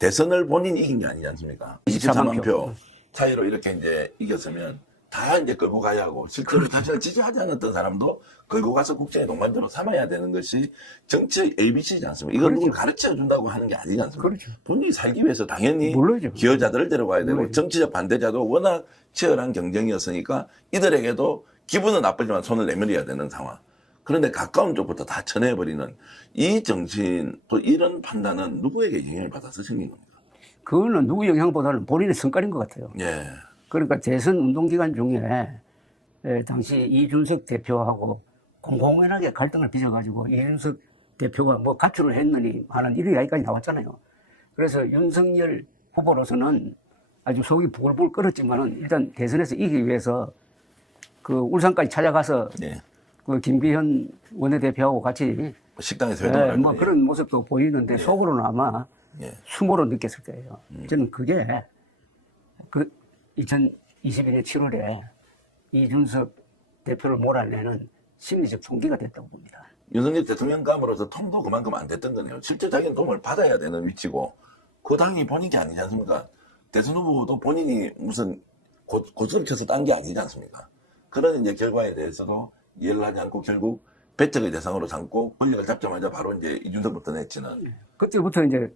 대선을 본인이 이긴 게 아니지 않습니까? 24만 표 차이로 이렇게 이제 이겼으면 다 이제 끌고 가야 하고 실제로 자신을 지지하지 않았던 사람도 끌고 가서 국정의 동반자로 삼아야 되는 것이 정치의 ABC지 않습니까? 이걸 누굴 가르쳐 준다고 하는 게 아니지 않습니까? 그렇죠. 본인이 살기 위해서 당연히 물론이죠. 기여자들을 데려가야 되고 물론이죠. 정치적 반대자도 워낙 치열한 경쟁이었으니까 이들에게도 기분은 나쁘지만 손을 내밀어야 되는 상황. 그런데 가까운 쪽부터 다 쳐내버리는 이 정신, 또 이런 판단은 누구에게 영향을 받아서 생긴 겁니까? 그거는 누구 영향보다는 본인의 성깔인 것 같아요. 예. 그러니까 대선 운동 기간 중에 당시 이준석 대표하고 공공연하게 갈등을 빚어가지고 이준석 대표가 뭐 가출을 했느니 하는 이런 이야기까지 나왔잖아요. 그래서 윤석열 후보로서는 아주 속이 부글부글 끓었지만은 일단 대선에서 이기기 위해서 그 울산까지 찾아가서 예. 그 김기현 원내대표하고 같이 식당에서 회동을 뭐 그런 모습도 보이는데 속으로는 아마 예. 수모로 느꼈을 거예요. 저는 그게 그 2022년 7월에 이준석 대표를 몰아내는 심리적 총기가 됐다고 봅니다. 윤석열 대통령감으로서 통도 그만큼 안 됐던 거네요. 실제 자기는 도움을 받아야 되는 위치고 그 당이 본인이 아니지 않습니까? 대선 후보도 본인이 무슨 고소를 쳐서 딴 게 아니지 않습니까? 그런 이제 결과에 대해서도 이해를 하지 않고 결국 배척의 대상으로 삼고 권력을 잡자마자 바로 이제 이준석부터 내치는. 그때부터 이제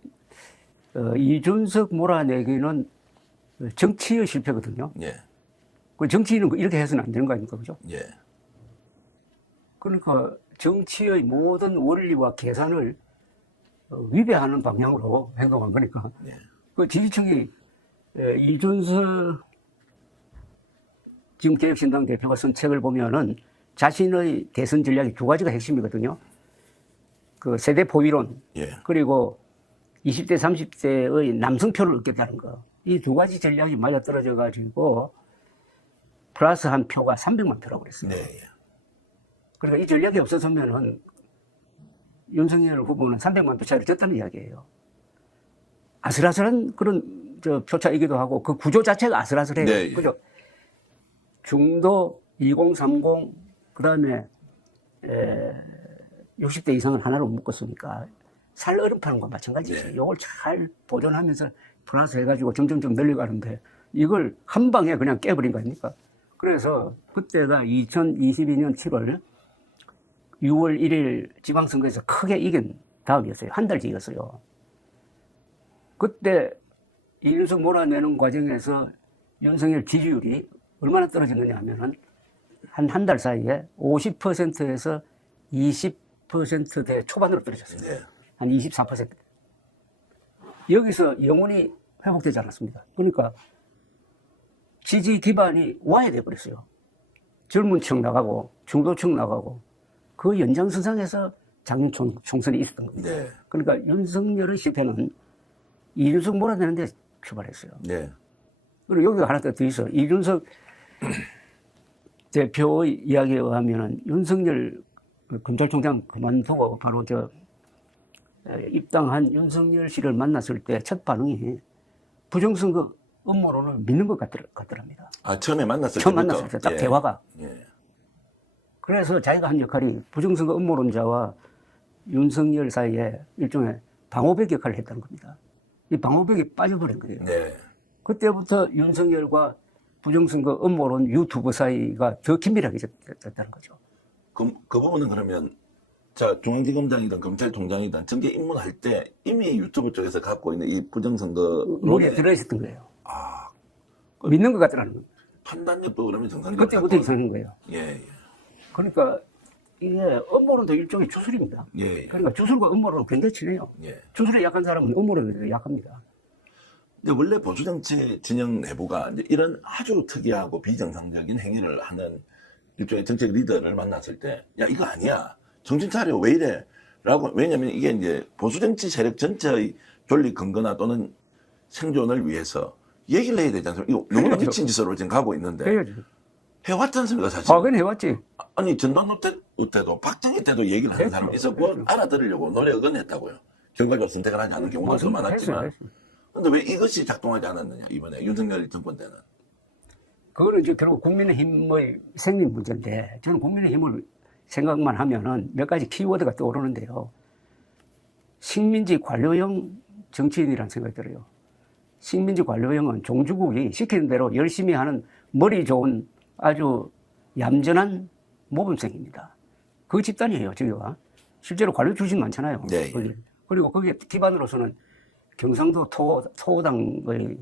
이준석 몰아내기는 정치의 실패거든요. 예. 그 정치인은 이렇게 해서는 안 되는 거 아닙니까? 그죠? 예. 그러니까 정치의 모든 원리와 계산을 위배하는 방향으로 행동한 거니까. 네. 그 지지층이 이준석 지금 개혁신당 대표가 쓴 책을 보면은 자신의 대선 전략이 두 가지가 핵심이거든요. 그 세대 포위론, 예. 그리고 20대, 30대의 남성표를 얻겠다는 거. 이 두 가지 전략이 맞아떨어져 가지고 플러스 한 표가 300만 표라고 그랬어요. 네. 예. 그러니까 이 전략이 없었으면은 윤석열 후보는 300만 표 차이를 졌다는 이야기예요. 아슬아슬한 그런 표차이기도 하고 그 구조 자체가 아슬아슬해요. 네, 예. 그죠? 중도 2030 그다음에 60대 이상은 하나로 묶었으니까 살 얼음 파는 건 마찬가지지. 네. 이걸 잘 보존하면서 플러스 해가지고 점점점 늘려가는데 이걸 한 방에 그냥 깨버린 거 아닙니까? 그래서 그때가 2022년 7월 6월 1일 지방선거에서 크게 이긴 다음이었어요. 한 달째 이겼어요. 그때 이준석 몰아내는 과정에서 윤석열 지지율이 얼마나 떨어졌느냐 하면은 한 달 사이에 50%에서 20%대 초반으로 떨어졌어요. 네. 한 24%. 여기서 영원히 회복되지 않았습니다. 그러니까 지지 기반이 와해돼 버렸어요. 젊은 층 나가고 중도층 나가고 그 연장선상에서 작년 총선이 있었던 겁니다. 네. 그러니까 윤석열의 실패는 이준석 몰아내는데 출발했어요. 네. 그리고 여기가 하나 더 있어. 이준석 대표의 이야기에 의하면 윤석열 검찰총장 그만두고 바로 입당한 윤석열 씨를 만났을 때 첫 반응이 부정선거 음모론을 믿는 것 같더랍니다. 아, 처음에 만났을 처음 때부터? 만났을 때 딱 예. 대화가. 예. 그래서 자기가 한 역할이 부정선거 음모론자와 윤석열 사이에 일종의 방호벽 역할을 했다는 겁니다. 이 방호벽이 빠져버린 거예요. 네. 그때부터 윤석열과 부정선거 음모론 유튜브 사이가 더 긴밀하게 됐다는 거죠. 그 부분은 그러면 자 중앙지검장이든 검찰총장이든 정계 입문할 때 이미 유튜브 쪽에서 갖고 있는 이 부정선거 머리에 들어있었던 거예요. 아, 믿는 것 같더라는 거예요. 판단력도 그러면 정상적으로 그때부터 이상한 거예요. 예, 예. 그러니까 이게 음모론도 일종의 주술입니다. 예, 예. 그러니까 주술과 음모론은 굉장히 친해요. 예. 주술에 약한 사람은 음모론에 약합니다. 근데 원래 보수정치 진영 내부가 이제 이런 아주 특이하고 비정상적인 행위를 하는 일종의 정책 리더를 만났을 때, 야, 이거 아니야. 정신 차려. 왜 이래? 라고, 왜냐면 이게 이제 보수정치 세력 전체의 존립 근거나 또는 생존을 위해서 얘기를 해야 되지 않습니까? 이거 너무나 해야죠. 미친 짓으로 지금 가고 있는데. 해야죠. 해왔지 않습니까, 사실? 과거엔 해왔지. 아니, 전당로 때도, 박정희 때도 얘기를 하는 했죠. 사람이 있었고, 알아들으려고 노력은 했다고요. 결과적으로 선택을 하지 않은 경우가 더 많았지만. 했어요. 근데 왜 이것이 작동하지 않았느냐, 이번에 윤석열 정권 때는. 그거는 이제 결국 국민의힘의 생긴 문제인데, 저는 국민의힘을 생각만 하면은 몇 가지 키워드가 떠오르는데요. 식민지 관료형 정치인이라는 생각이 들어요. 식민지 관료형은 종주국이 시키는 대로 열심히 하는 머리 좋은 아주 얌전한 모범생입니다. 그 집단이에요, 저기가. 실제로 관료 출신 많잖아요. 네. 거기. 그리고 거기에 기반으로서는 경상도 토호당의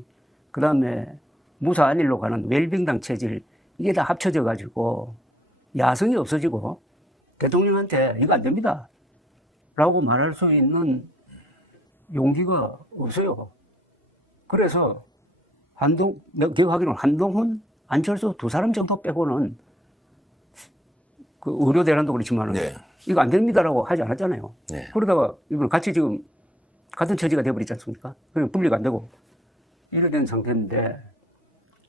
그 다음에 무사안일로 가는 웰빙당 체질 이게 다 합쳐져 가지고 야성이 없어지고 대통령한테 이거 안 됩니다 라고 말할 수 있는 용기가 없어요. 그래서 기억하기로는 한동훈, 안철수 두 사람 정도 빼고는 그 의료대란도 그렇지만 네. 이거 안 됩니다라고 하지 않았잖아요. 네. 그러다가 이번 같이 지금 같은 처지가 돼버리지 않습니까? 그냥 분리가 안 되고 이래 된 상태인데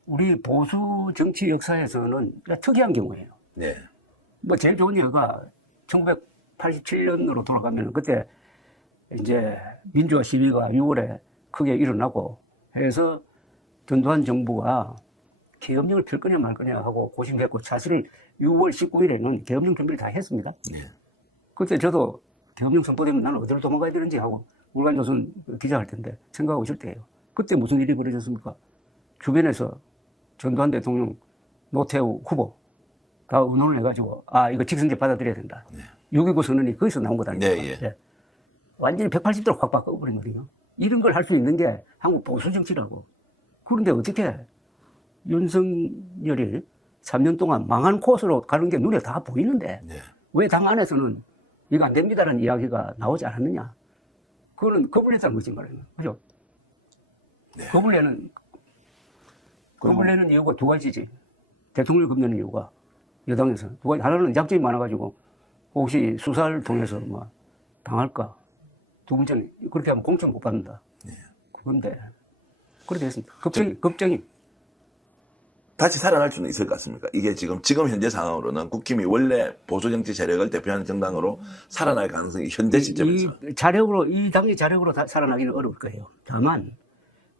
우리 보수 정치 역사에서는 특이한 경우예요. 네. 뭐 제일 좋은 예가 1987년으로 돌아가면 그때 이제 민주화 시위가 6월에 크게 일어나고 해서 전두환 정부가 계엄령을 펼 거냐 말 거냐 하고 고심했고 사실은 6월 19일에는 계엄령 준비를 다 했습니다. 네. 그때 저도 계엄령 선포되면 나는 어디로 도망가야 되는지 하고 울간조선 기자할 텐데 생각하고 있을 때예요. 그때 무슨 일이 벌어졌습니까? 주변에서 전두환 대통령, 노태우 후보 다 의논을 해가지고 이거 직선제 받아들여야 된다. 네. 6.29 선언이 거기서 나온 거다. 네, 예. 네. 완전히 180도로 확 바꿔버린 거거든요. 이런 걸 할 수 있는 게 한국 보수 정치라고. 그런데 어떻게 윤석열이 3년 동안 망한 코스로 가는 게 눈에 다 보이는데 네. 왜 당 안에서는 이거 안 됩니다라는 이야기가 나오지 않았느냐. 그거는 겁을 냈다는 거지 말이에요. 그죠? 네. 겁을 내는 이유가 두 가지지. 대통령을 겁내는 이유가 여당에서 두 가지. 하나는 약점이 많아가지고 혹시 수사를 통해서 뭐 당할까. 두 번째는 그렇게 하면 공천 못 받는다. 네. 그건데 그렇게 됐습니다. 걱정이. 다시 살아날 수는 있을 것 같습니까? 이게 지금 현재 상황으로는 국힘이 원래 보수 정치 세력을 대표하는 정당으로 살아날 가능성이 현재 시점에서 이 당의 자력으로 살아나기는 어려울 거예요. 다만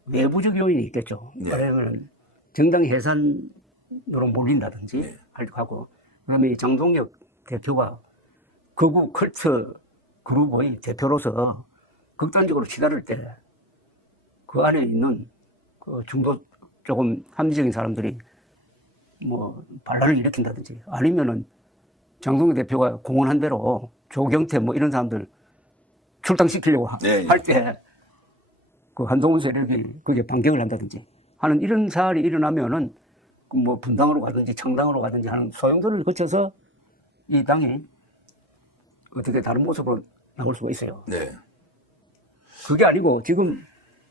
내부적 요인이 있겠죠. 네. 왜냐하면 정당 해산으로 몰린다든지 네. 하고, 그다음에 이 장동혁 대표가 극우 컬트 그룹의 대표로서 극단적으로 치달을 때 그 안에 있는 그 중도 조금 합리적인 사람들이 뭐 반란을 일으킨다든지 아니면은 장동혁 대표가 공언한 대로 조경태 뭐 이런 사람들 출당시키려고 네, 할 때 그 한동훈 세력이 그게 반격을 한다든지 하는 이런 사안이 일어나면은 그 뭐 분당으로 가든지 청당으로 가든지 하는 소용돌이를 거쳐서 이 당이 어떻게 다른 모습으로 나올 수가 있어요. 네. 그게 아니고 지금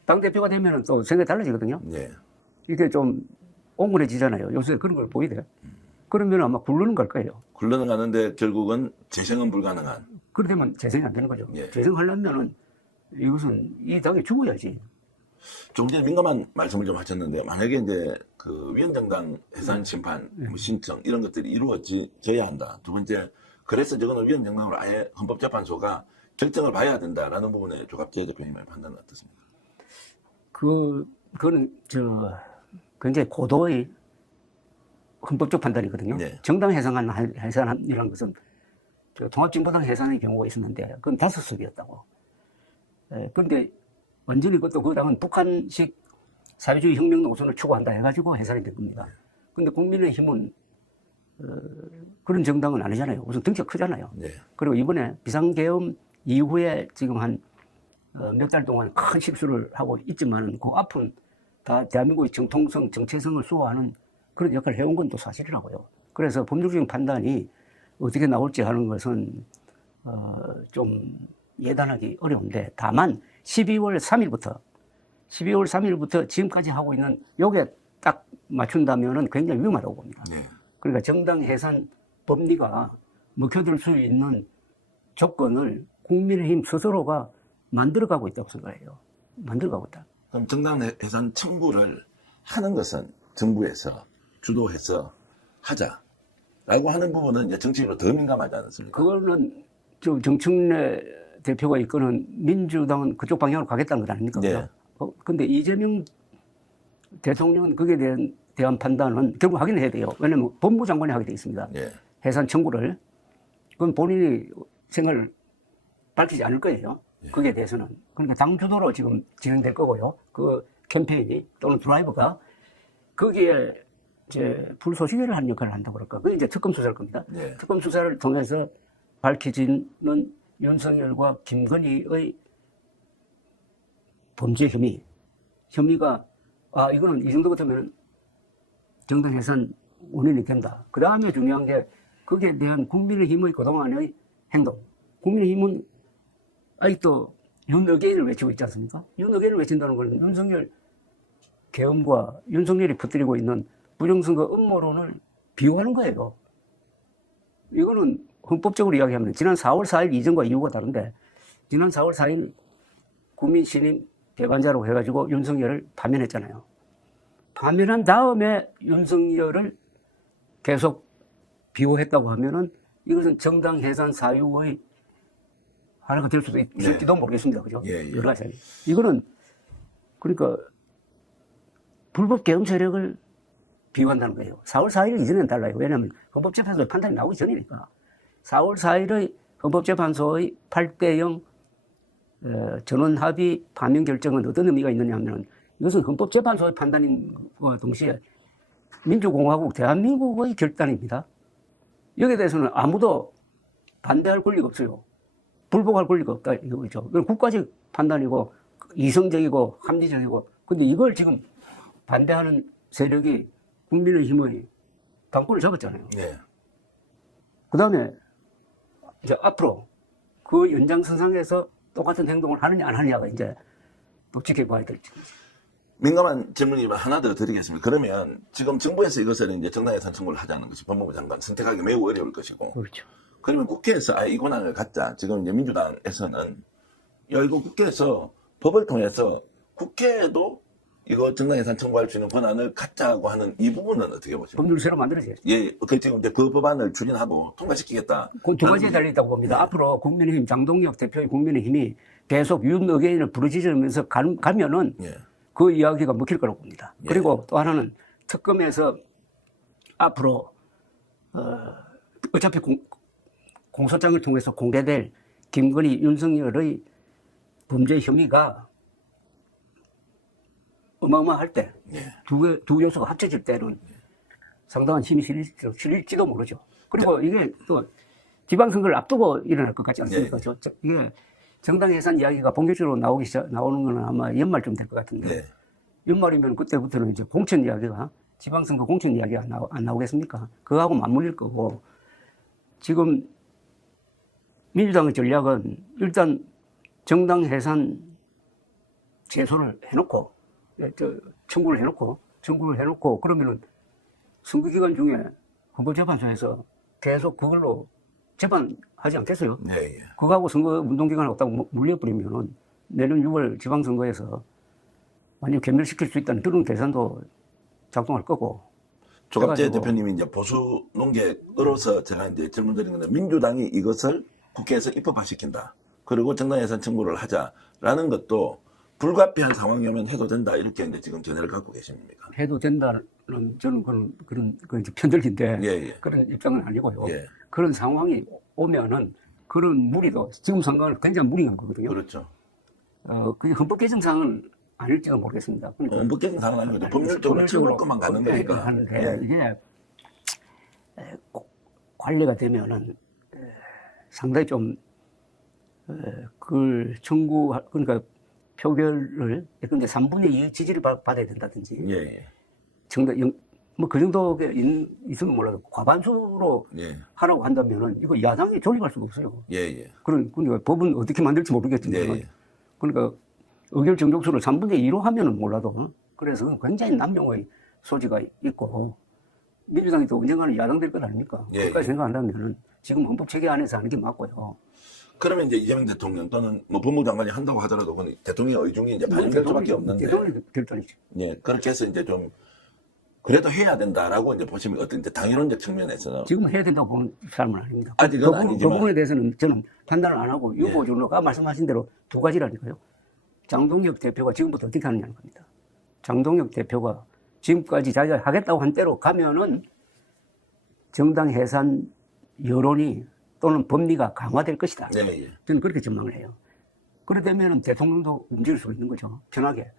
당대표가 되면은 또 생각이 달라지거든요. 네. 이게 좀 옹골해지잖아요. 요새 그런 걸 보이대. 그러면 아마 굴르는 걸 거예요. 굴러는 가는데 결국은 재생은 불가능한. 그러면 재생이 안 되는 거죠. 예. 재생하려면은 이것은 이 당이 죽어야지. 좀 전에 민감한 말씀을 좀 하셨는데 만약에 이제 그 위원장당 해산 심판 뭐 신청 이런 것들이 이루어져야 한다. 두 번째 그래서 저거는 위원장당으로 아예 헌법재판소가 결정을 봐야 된다라는 부분에 조갑재 대표님의 판단은 어떻습니까? 그거는 굉장히 고도의 헌법적 판단이거든요. 네. 정당 해산이라는 것은 통합진보당 해산의 경우가 있었는데 그건 5석이었다고. 그런데 완전히 그것도 그 당은 북한식 사회주의 혁명 노선을 추구한다 해가지고 해산이 된 겁니다. 그런데 국민의힘은 그런 정당은 아니잖아요. 우선 덩치가 크잖아요. 네. 그리고 이번에 비상계엄 이후에 지금 한 몇 달 동안 큰 실수를 하고 있지만 그 앞은 다 대한민국의 정통성, 정체성을 수호하는 그런 역할을 해온 건 또 사실이라고요. 그래서 법률적인 판단이 어떻게 나올지 하는 것은 좀 예단하기 어려운데 다만 12월 3일부터 지금까지 하고 있는 요게 딱 맞춘다면은 굉장히 위험하다고 봅니다. 네. 그러니까 정당 해산 법리가 먹혀들 수 있는 조건을 국민의힘 스스로가 만들어가고 있다고 생각해요. 만들어가고 있다. 그럼 정당 해산 청구를 하는 것은 정부에서 주도해서 하자라고 하는 부분은 이제 정치적으로 더 민감하지 않습니까? 그거는 정청래 대표가 이끄는 민주당은 그쪽 방향으로 가겠다는 것 아닙니까? 네. 근데 이재명 대통령은 거기에 대한 판단은 결국 하긴 해야 돼요. 왜냐하면 법무장관이 하게 돼 있습니다. 네. 해산 청구를. 그건 본인이 생각을 밝히지 않을 거예요. 거기에 대해서는. 그러니까 당 주도로 지금 진행될 거고요. 그 캠페인이 또는 드라이브가 거기에 이제 불소식을 하는 역할을 한다고 그럴까. 그게 이제 특검 수사일 겁니다. 네. 특검 수사를 통해서 밝혀지는 윤석열과 김건희의 범죄 혐의가 이거는 이 정도 같으면 정당 해산 원인이 된다. 그 다음에 중요한 게 거기에 대한 국민의힘의 그동안의 행동. 국민의힘은 아직도 윤어게인을 외치고 있지 않습니까? 윤어게인을 외친다는 건 윤석열 계엄과 윤석열이 퍼뜨리고 있는 부정선거 음모론을 비호하는 거예요. 이거는 헌법적으로 이야기하면 지난 4월 4일 이전과 이후가 다른데 지난 4월 4일 국민신임 대관자로 해가지고 윤석열을 파면했잖아요. 파면한 다음에 윤석열을 계속 비호했다고 하면은 이것은 정당 해산 사유의 하나가 될 수도 있을지도 모르겠습니다. 그죠? 예. 여러 가지. 이거는 그러니까 불법 계엄 세력을 비호한다는 거예요. 4월 4일 이전에는 달라요. 왜냐하면 헌법재판소의 판단이 나오기 전이니까. 4월 4일의 헌법재판소의 8대0 전원 합의 파면 결정은 어떤 의미가 있느냐 하면 이것은 헌법재판소의 판단과 동시에 민주공화국 대한민국의 결단입니다. 여기에 대해서는 아무도 반대할 권리가 없어요. 불복할 권리가 없다 이거죠. 국가적 판단이고 이성적이고 합리적이고 근데 이걸 지금 반대하는 세력이 국민의힘의 당권을 잡았잖아요. 네. 그 다음에 이제 앞으로 그 연장선상에서 똑같은 행동을 하느냐 안 하느냐가 이제 또 지켜봐야 될지. 민감한 질문이 하나 더 드리겠습니다. 그러면 지금 정부에서 이것을 이제 정당 예산 청구를 하자는 것이 법무부 장관 선택하기 매우 어려울 것이고, 그렇죠. 그러면 국회에서 이 권한을 갖자. 지금 이제 민주당에서는 이거 국회에서 법을 통해서 국회에도 이거 정당 예산 청구할 수 있는 권한을 갖자고 하는 이 부분은 어떻게 보십니까? 법률 새로 만들어져야죠. 예, 지금 이제 그 법안을 추진하고 통과시키겠다. 그 두 가지에 달려있다고 봅니다. 앞으로 국민의힘 장동혁 대표의 국민의힘이 계속 윤 의견을 부르짖으면서 가면은 예. 그 이야기가 먹힐 거라고 봅니다. 예. 그리고 또 하나는 특검에서 앞으로 어차피 공소장을 통해서 공개될 김건희, 윤석열의 범죄 혐의가 어마어마할 때, 예. 두 요소가 합쳐질 때는 상당한 힘이 실릴지도 모르죠. 그리고 이게 또 지방선거를 앞두고 일어날 것 같지 않습니까? 예. 이게 정당 예산 이야기가 본격적으로 나오는 건 아마 연말쯤 될 것 같은데, 네. 연말이면 그때부터는 이제 공천 이야기가, 지방선거 공천 이야기가 안 나오겠습니까? 그거하고 맞물릴 거고, 지금 민주당의 전략은 일단 정당 해산 제소를 해놓고, 청구를 해놓고, 그러면은 선거 기간 중에 헌법재판소에서 계속 그걸로 재판하지 않겠어요? 예, 예. 그거하고 선거 운동 기간을 없다고 물려버리면은 내년 6월 지방선거에서 완전히 괴멸시킬 수 있다는 그런 계산도 작동할 거고. 조갑재 그래가지고- 대표님이 이제 보수 논객으로서 제가 이제 질문 드린 건데, 민주당이 이것을 국회에서 입법화시킨다. 그리고 정당 예산 청구를 하자라는 것도 불가피한 상황이 오면 해도 된다. 이렇게 이제 지금 견해를 갖고 계십니까? 해도 된다는 저는 그런 이제 편들기인데 예, 예. 그런 입장은 아니고요. 예. 그런 상황이 오면은 그런 무리도 지금 상황은 굉장히 무리한 거거든요. 그렇죠. 그게 헌법 개정 사항은 아닐지도 모르겠습니다. 그러니까 헌법 개정 상은 아니고 법률적으로 채울 것만 가는 거니까. 하는데 예. 이게 관리가 되면은 상당히 좀 그걸 청구 그러니까 표결을 근데 3분의 2 지지를 받아야 된다든지 예, 예. 뭐그 정도 있으면 몰라도 과반수로 예. 하라고 한다면은 이거 야당이 조립할 수가 없어요. 예, 예. 그러니까 법은 어떻게 만들지 모르겠지만 예, 예. 그러니까 의결 정족수를 3분의 2로 하면은 몰라도 그래서 굉장히 남용의 소지가 있고 민주당이 또 언젠가는 야당 될 것 아닙니까? 예, 그까지 예. 생각한다면은 지금 헌법 체계 안에서 하는 게 맞고요. 그러면 이제 이재명 대통령 또는 뭐 법무부 장관이 한다고 하더라도 그건 대통령의 의중이 이제 반영될 수밖에 없는데. 대통령이 결단이죠. 예. 그렇게 해서 이제 좀 그래도 해야 된다라고 이제 보시면 어떤 이제 당연론적 측면에서는 지금 해야 된다고 보는 사람은 아닙니다. 아직은 그 아니지만. 부분에 대해서는 저는 판단을 안 하고 예. 유보적으로 말씀하신 대로 두 가지라니까요. 장동혁 대표가 지금부터 어떻게 하느냐는 겁니다. 장동혁 대표가 지금까지 자기가 하겠다고 한 대로 가면은 정당 해산 여론이 또는 법리가 강화될 것이다. 예, 예. 저는 그렇게 전망을 해요. 그러다면 대통령도 움직일 수 있는 거죠. 편하게.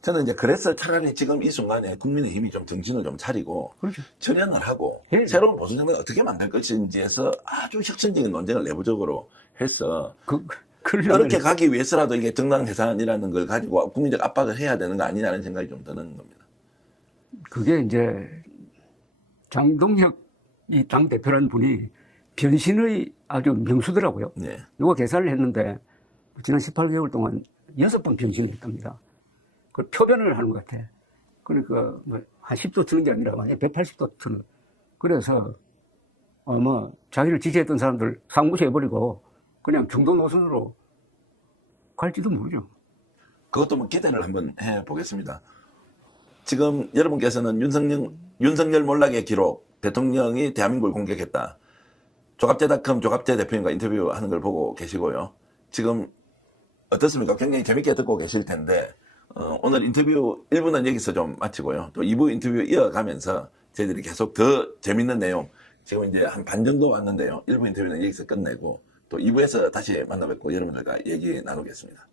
저는 이제 그래서 차라리 지금 이 순간에 국민의힘이 좀 정신을 좀 차리고 그렇죠. 철연을 하고 예. 새로운 보수 정당을 어떻게 만들 것인지에서 아주 혁신적인 논쟁을 내부적으로 해서 그렇게 가기 위해서라도 이게 정당 해산이라는 걸 가지고 국민적 압박을 해야 되는 거 아니냐는 생각이 좀 드는 겁니다. 그게 이제 장동혁 이 당 대표라는 분이 변신의 아주 명수더라고요. 네. 누가 계산을 했는데 지난 18개월 동안 6번 변신을 했답니다. 그 표변을 하는 것 같아. 그러니까 뭐한 10도 트는 게 아니라 만약에 180도 트는. 그래서 아마 자기를 지지했던 사람들 상무시해버리고 그냥 중도 노선으로 갈지도 모르죠. 그것도 뭐 기대를 한번 해보겠습니다. 지금 여러분께서는 윤석열 몰락의 기록, 대통령이 대한민국을 공격했다. 조갑재닷컴 조갑재 대표님과 인터뷰하는 걸 보고 계시고요. 지금 어떻습니까? 굉장히 재밌게 듣고 계실 텐데 오늘 인터뷰 1부는 여기서 좀 마치고요. 또 2부 인터뷰 이어가면서 저희들이 계속 더 재밌는 내용 지금 이제 한 반 정도 왔는데요. 1부 인터뷰는 여기서 끝내고 또 2부에서 다시 만나 뵙고 여러분들과 얘기 나누겠습니다.